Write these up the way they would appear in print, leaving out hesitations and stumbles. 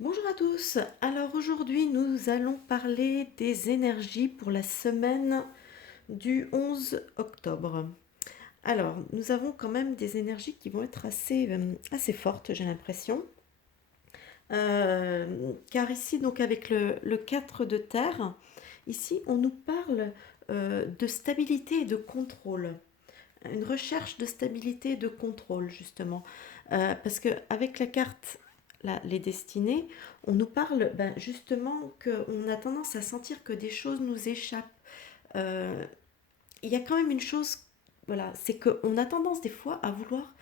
Bonjour à tous. Alors aujourd'hui, nous allons parler des énergies pour la semaine du 11 octobre. Alors, nous avons quand même des énergies qui vont être assez fortes, j'ai l'impression. Car ici, donc avec le 4 de terre, ici, on nous parle de stabilité et de contrôle. Une recherche de stabilité et de contrôle, justement. Parce qu'avec la carte, les destinées, on nous parle justement qu'on a tendance à sentir que des choses nous échappent. Euh, Il y a quand même une chose, voilà, c'est qu'on a tendance des fois à vouloir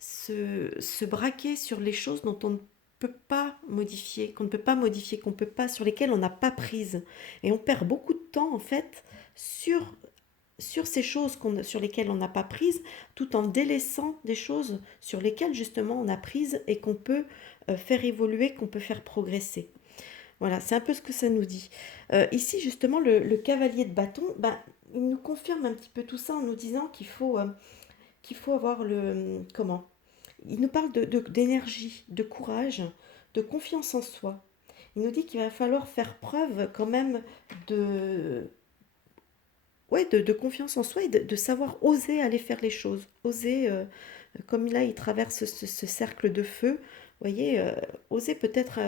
se braquer sur les choses dont on ne peut pas modifier, qu'on ne peut pas modifier, qu'on peut pas, sur lesquelles on n'a pas prise. Et on perd beaucoup de temps, en fait, sur ces choses sur lesquelles on n'a pas prise, tout en délaissant des choses sur lesquelles justement on a prise et qu'on peut faire évoluer, qu'on peut faire progresser. Voilà, c'est un peu ce que ça nous dit. Ici justement, le cavalier de bâton, il nous confirme un petit peu tout ça en nous disant qu'il faut avoir comment. Il nous parle d'énergie, de courage, de confiance en soi. Il nous dit qu'il va falloir faire preuve quand même de, ouais, de confiance en soi et de savoir oser aller faire les choses. Oser, comme là, il traverse ce cercle de feu, vous voyez, oser peut-être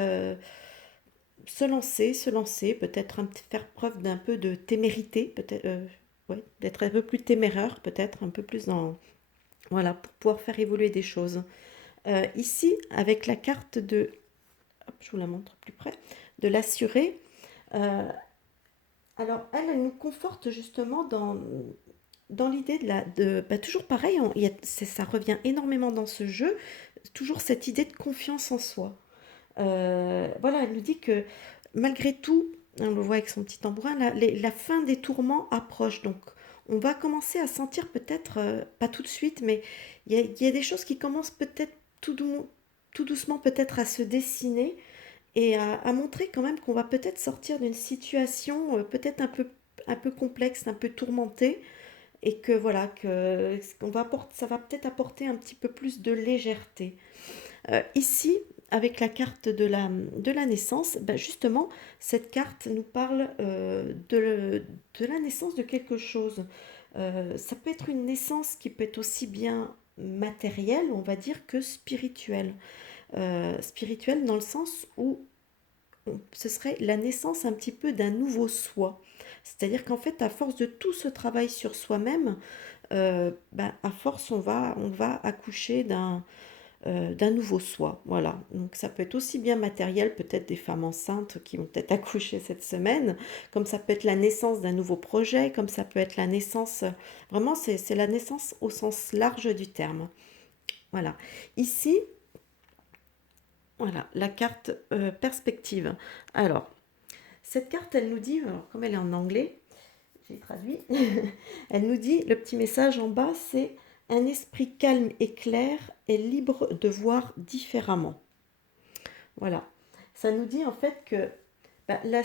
se lancer, peut-être faire preuve d'un peu de témérité, peut-être, ouais, d'être un peu plus téméraire, peut-être un peu plus dans, voilà, pour pouvoir faire évoluer des choses. Ici, avec la carte de, hop, je vous la montre plus près, de l'assuré, euh, alors elle nous conforte justement dans l'idée toujours pareil, ça revient énormément dans ce jeu, toujours cette idée de confiance en soi. Voilà, elle nous dit que malgré tout, on le voit avec son petit tambourin, la fin des tourments approche. Donc, on va commencer à sentir peut-être, pas tout de suite, mais il y a des choses qui commencent peut-être tout doucement peut-être à se dessiner et à montrer quand même qu'on va peut-être sortir d'une situation peut-être un peu complexe, un peu tourmentée, et que voilà, ça va peut-être apporter un petit peu plus de légèreté. Ici, avec la carte de la naissance, justement, cette carte nous parle de la naissance de quelque chose. Ça peut être une naissance qui peut être aussi bien matérielle, on va dire, que spirituelle. Spirituelle dans le sens où ce serait la naissance un petit peu d'un nouveau soi. C'est-à-dire qu'en fait, à force de tout ce travail sur soi-même, à force, on va accoucher d'un nouveau soi. Voilà. Donc ça peut être aussi bien matériel, peut-être des femmes enceintes qui vont peut-être accoucher cette semaine, comme ça peut être la naissance d'un nouveau projet, comme ça peut être la naissance, vraiment c'est la naissance au sens large du terme. Voilà. Ici, voilà, la carte perspective. Alors, cette carte, elle nous dit, alors, comme elle est en anglais, j'ai traduit, elle nous dit, le petit message en bas, c'est un esprit calme et clair est libre de voir différemment. Voilà. Ça nous dit en fait que bah, la,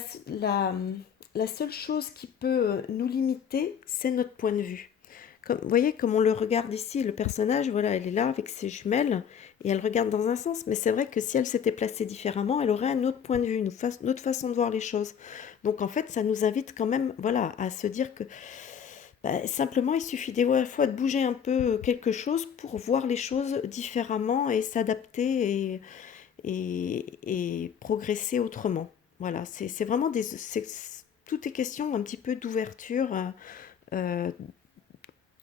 la seule chose qui peut nous limiter, c'est notre point de vue. Comme, vous voyez, comme on le regarde ici, le personnage, voilà, elle est là avec ses jumelles et elle regarde dans un sens. Mais c'est vrai que si elle s'était placée différemment, elle aurait un autre point de vue, une autre façon de voir les choses. Donc en fait, ça nous invite quand même, voilà, à se dire que simplement, il suffit des fois de bouger un peu quelque chose pour voir les choses différemment et s'adapter et progresser autrement. Voilà, c'est vraiment tout est question un petit peu d'ouverture euh,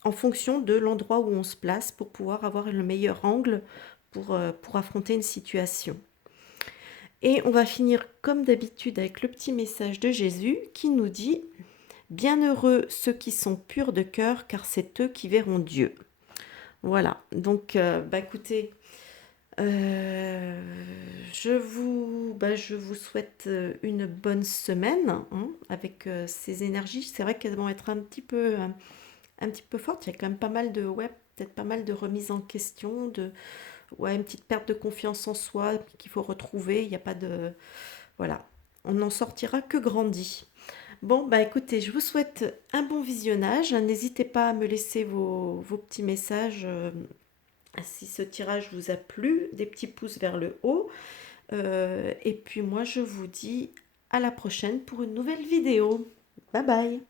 en fonction de l'endroit où on se place pour pouvoir avoir le meilleur angle pour affronter une situation. Et on va finir comme d'habitude avec le petit message de Jésus qui nous dit bienheureux ceux qui sont purs de cœur, car c'est eux qui verront Dieu. Voilà, donc écoutez, euh, je vous souhaite une bonne semaine hein, avec ces énergies. C'est vrai qu'elles vont être un petit peu fortes. Il y a quand même pas mal de, ouais, peut-être pas mal de remises en question, ouais, une petite perte de confiance en soi qu'il faut retrouver. Il n'y a pas de, voilà, on n'en sortira que grandi. Bon, écoutez, je vous souhaite un bon visionnage. N'hésitez pas à me laisser vos petits messages si ce tirage vous a plu, des petits pouces vers le haut. Et puis moi, je vous dis à la prochaine pour une nouvelle vidéo. Bye bye.